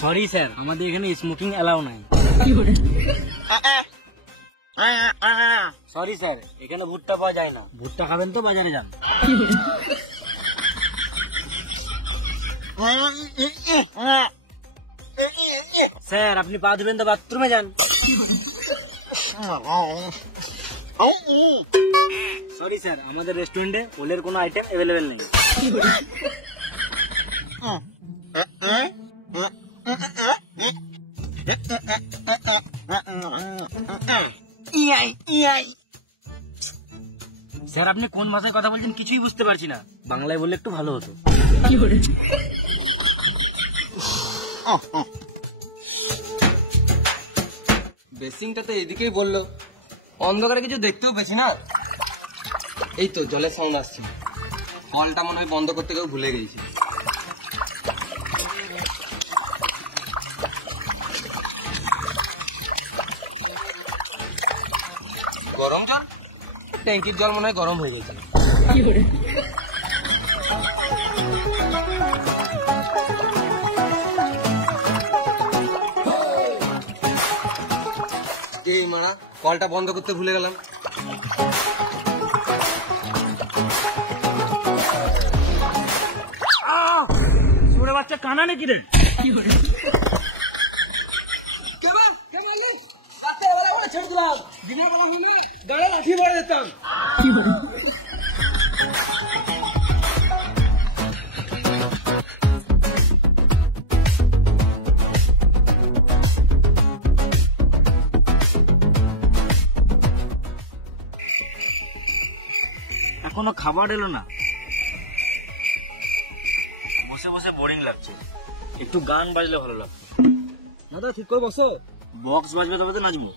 Sorry sir, আমাদের এখানে smoking allow নাই। সরি স্যার, এখানে ভুট্টা পাওয়া যায় না। ভুট্টা খাবেন তো বাজারে যান। স্যার আপনি পা ধুবেন তো বাথরুমে যান। সরি স্যার, আমাদের রেস্টুরেন্টে ওলের কোনো আইটেম অ্যাভেলেবেল নেই। স্যার আপনি কোন ভাষায় কথা বলছেন কিছুই বুঝতে পারছি না, বাংলায় বললে একটু ভালো হতো। বেসিংটা তো এদিকেই বললো, অন্ধকারে কিছু দেখতেও পেছি না। এই তো জলের সাউন্ড আসছে, কলটা মনে হয় বন্ধ করতে কেউ ভুলে গেছি। গরম জল, ট্যাঙ্কির জল মনে হয় গরম হয়ে গেছে। এই মারা, কলটা বন্ধ করতে ভুলে গেলাম। ছোট বাচ্চা কানা নাকি রে? গাড়ি লাঠি পড়ে যেতাম। এখনো খাবার এলো না, বসে বসে বোরিং লাগছে, একটু গান বাজলে ভালো লাগতো। দাদা ঠিক করে বসো, বক্স বাজবে তবে তো নাচবো।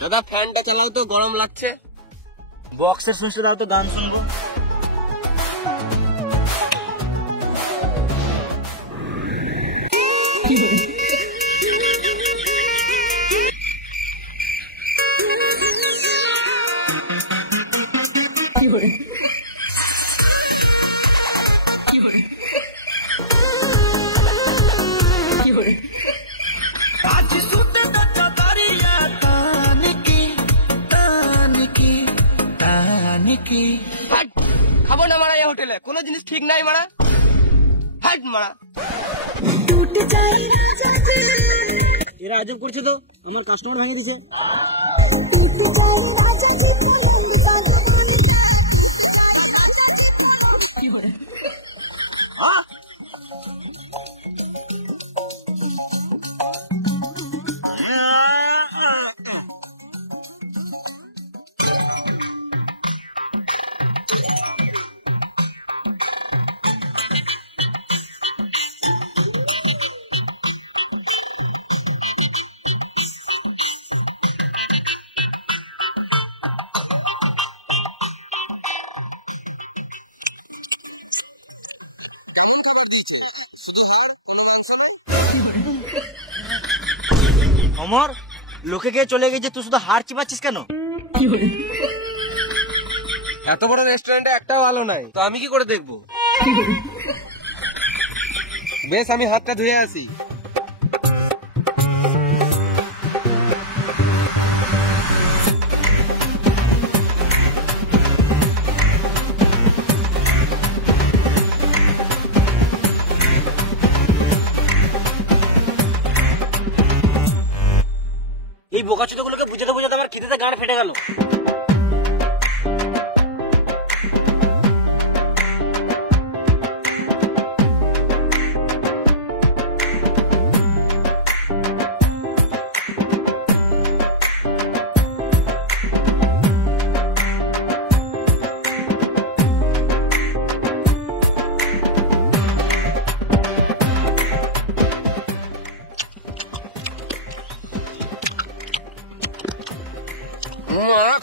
দাদা ফ্যানটা চালাও তো, গরম লাগছে। বক্সের শুনতে দাও তো, গান শুনবো। খাবো না মারা, এই হোটেলে কোনো জিনিস ঠিক নাই মারা। হাট মারা, এরা আজব করছে তো, আমার কাস্টমার ভেঙে দিছে। অমর, লোকে গিয়ে চলে গেছে, তুই শুধু হার চিপাচ্ছিস কেন? এত বড় রেস্টুরেন্টে একটাও ভালো নাই, তো আমি কি করে দেখবো? বেশ, আমি হাতটা ধুয়ে আসি। এই বোকাচোদাগুলোকে বুঝাতে বুঝাতে আমার খিদেতে গাড় ফেটে গেল।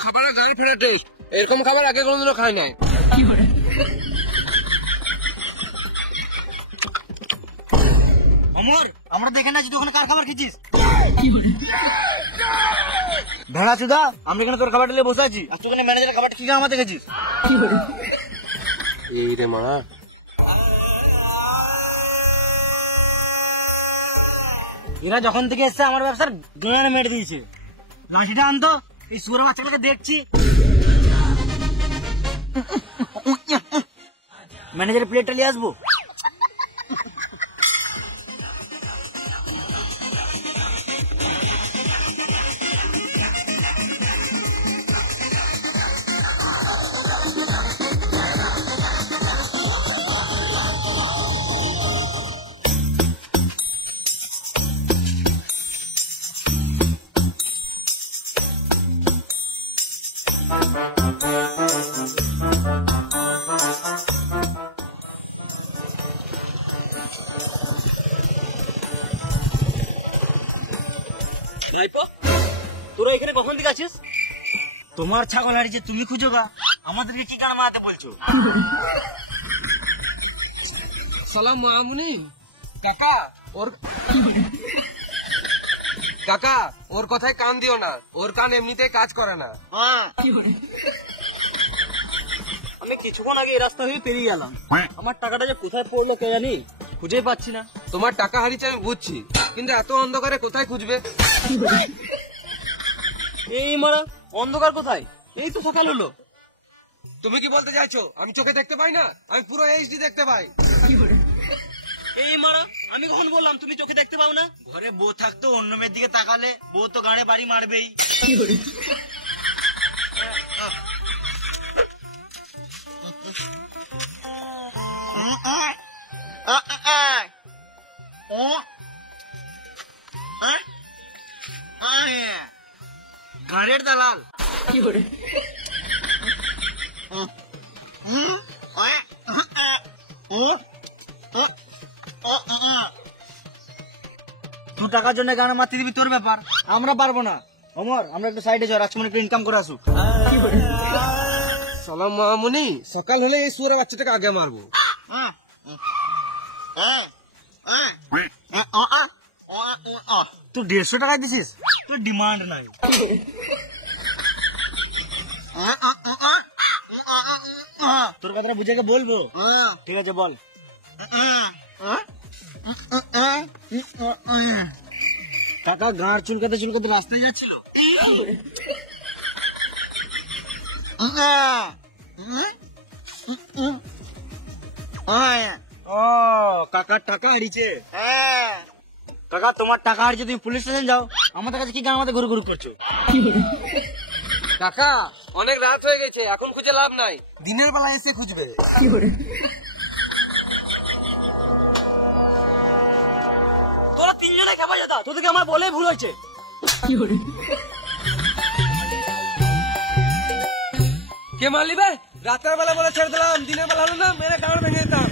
খাবারের গান ফেটে টেস্ট, এরকম খাবার আগে কোনোদিনও খাই নাই। অমর, আমরা দেখে না তুই ওখানে কার খাবার খেয়েছিস? ভেড়া চুদা, আমরা এখানে তোর খাবার ঢেলে বসে আছি, আর তুই ওখানে ম্যানেজারের খাবারটা কি আমাদের খেয়েছিস? এই রে মারা, এরা যখন থেকে এসছে আমার ব্যবসার গান মেরে দিয়েছে। লাঠিটা আনতো, এই সুরের বাচ্চাটাকে দেখছি। ম্যানেজারের প্লেটটা নিয়ে আসবো। তোরা এখানে কখন থেকে আছিস? তোমার ছাগল হারিয়েছে, তুমি খুঁজো গা, আমাদেরকে কি গান মারাতে বলছো? সালাম মামুনি। কাকা ওর কথায় কান দিও না, ওর কান এমনিতেই কাজ করে না। আমি কিছুক্ষণ আগে এই রাস্তা হয়ে পেরিয়ে গেলাম, আমার টাকাটা যে কোথায় পড়লো কে জানি, খুঁজেই পাচ্ছি না। তোমার টাকা হারিয়েছে আমি বুঝছি, কিন্তু এত অন্ধকারে কোথায় খুঁজবে? এই মারা, অন্ধকার কোথায়? এই তো সকাল হলো। তুমি কি বলতে চাইছো আমি চোখে দেখতে পাই না? আমি পুরো এইচডি দেখতে পাই। এই মারা, আমি কখন বললাম তুমি চোখে দেখতে পাও না? ঘরে বউ থাকতো, অন্য মেয়ের দিকে তাকালে বউ তো গাড়ে বাড়ি মারবেই। গাড়ির দালাল তুই টাকার জন্য গান মারতে দিবি, তোর ব্যাপার, আমরা পারবো না। অমর, আমরা একটু সাইডে যাও, রাজকুমার একটু ইনকাম করে আসুক। সালাম মামুনি, সকাল হলে এই সুরের বাচ্চাটাকে আগে মারবো। তুই 150 টাকা দিছিস, তোর ডিমান্ড নাই। তোর কথাটা বুঝে বলবো, ঠিক আছে বল। কাকা গাঁড় চুলকাতে চুলকাতে রাস্তায় যাচ্ছিল, কাকার টাকা হারিয়েছে। কাকা তোমার টাকা হারিয়েছে, তুমি পুলিশ স্টেশন যাও, আমাদের কাছে কি গান আমাদের ঘুরু ঘুরু করছো? কাকা অনেক রাত হয়ে গেছে, এখন খুঁজে লাভ নাই, দিনের বেলা এসে খুঁজবে। তোরা তিনজনে খেপা যেতা, তোদেরকে আমার বলে ভুল হয়েছে। কে মারলি বে? রাতের বেলা বলে ছেড়ে দিলাম, দিনের বেলা হলো না মেরে গাঁড় ভেঙে যেতাম।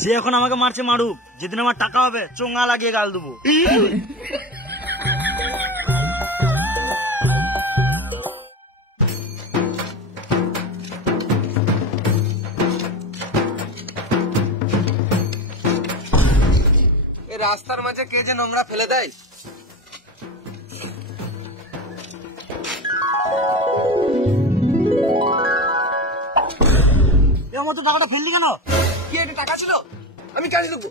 যে এখন আমাকে মারছে মারুক, যেদিন আমার টাকা হবে চোঙা লাগিয়ে গাল দেবো। এই রাস্তার মাঝে কে যে নোংরা ফেলে দেয়। এর মতো টাকাটা ফেললি কেন? কি এটা টাকা ছিল? আমি কাজে দেবো।